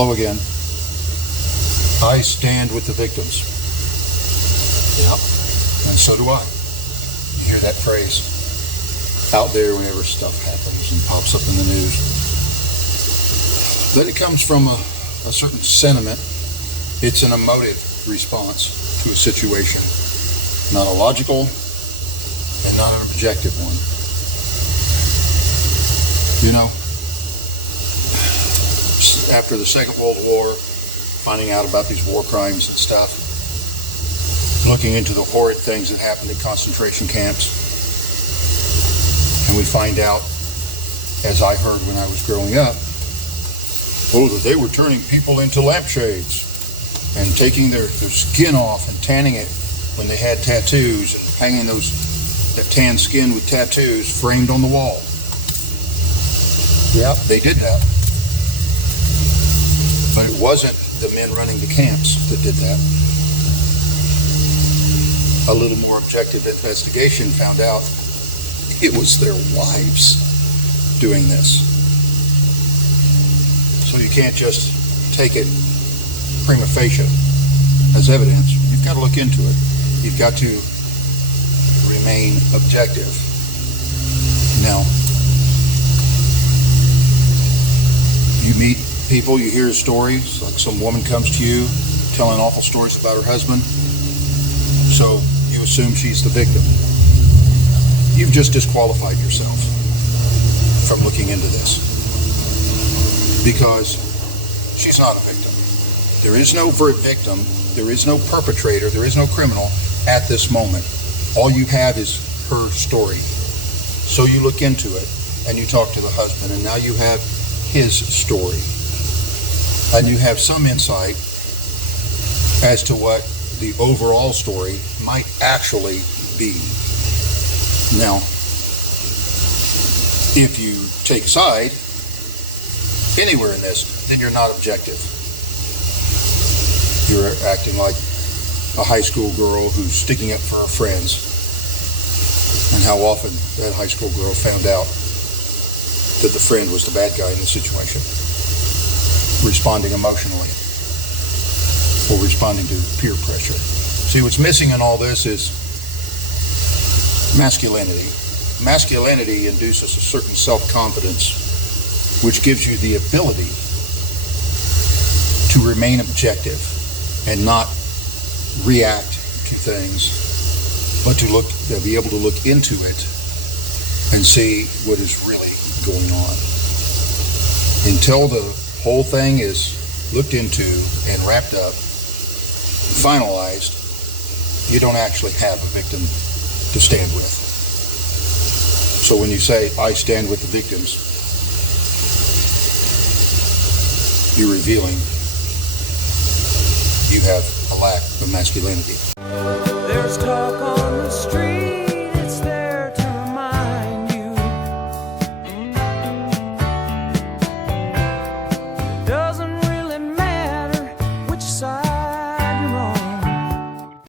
Hello again. I stand with the victims. Yep. And so do I. You hear that phrase out there whenever stuff happens and pops up in the news. But it comes from a certain sentiment. It's an emotive response to a situation. Not a logical and not an objective one. You know, after the Second World War, finding out about these war crimes and stuff, looking into the horrid things that happened in concentration camps, and we find out, as I heard when I was growing up, that they were turning people into lampshades and taking their skin off and tanning it when they had tattoos and hanging that tan skin with tattoos framed on the wall. Yep, they did that. But it wasn't the men running the camps that did that. A little more objective investigation found out it was their wives doing this. So you can't just take it prima facie as evidence. You've got to look into it. You've got to remain objective. Now, you meet people, you hear stories, like some woman comes to you telling awful stories about her husband, so you assume she's the victim. You've just disqualified yourself from looking into this, because she's not a victim. There is no victim, there is no perpetrator, there is no criminal at this moment. All you have is her story. So you look into it and you talk to the husband, and now you have his story. And you have some insight as to what the overall story might actually be. Now, if you take a side anywhere in this, then you're not objective. You're acting like a high school girl who's sticking up for her friends, and how often that high school girl found out that the friend was the bad guy in the situation, responding emotionally or responding to peer pressure. See, what's missing in all this is masculinity. Masculinity induces a certain self-confidence, which gives you the ability to remain objective and not react to things, but to be able to look into it and see what is really going on. Until the whole thing is looked into and wrapped up, finalized, you don't actually have a victim to stand with. So when you say, I stand with the victims, you're revealing you have a lack of masculinity. There's talk on the street.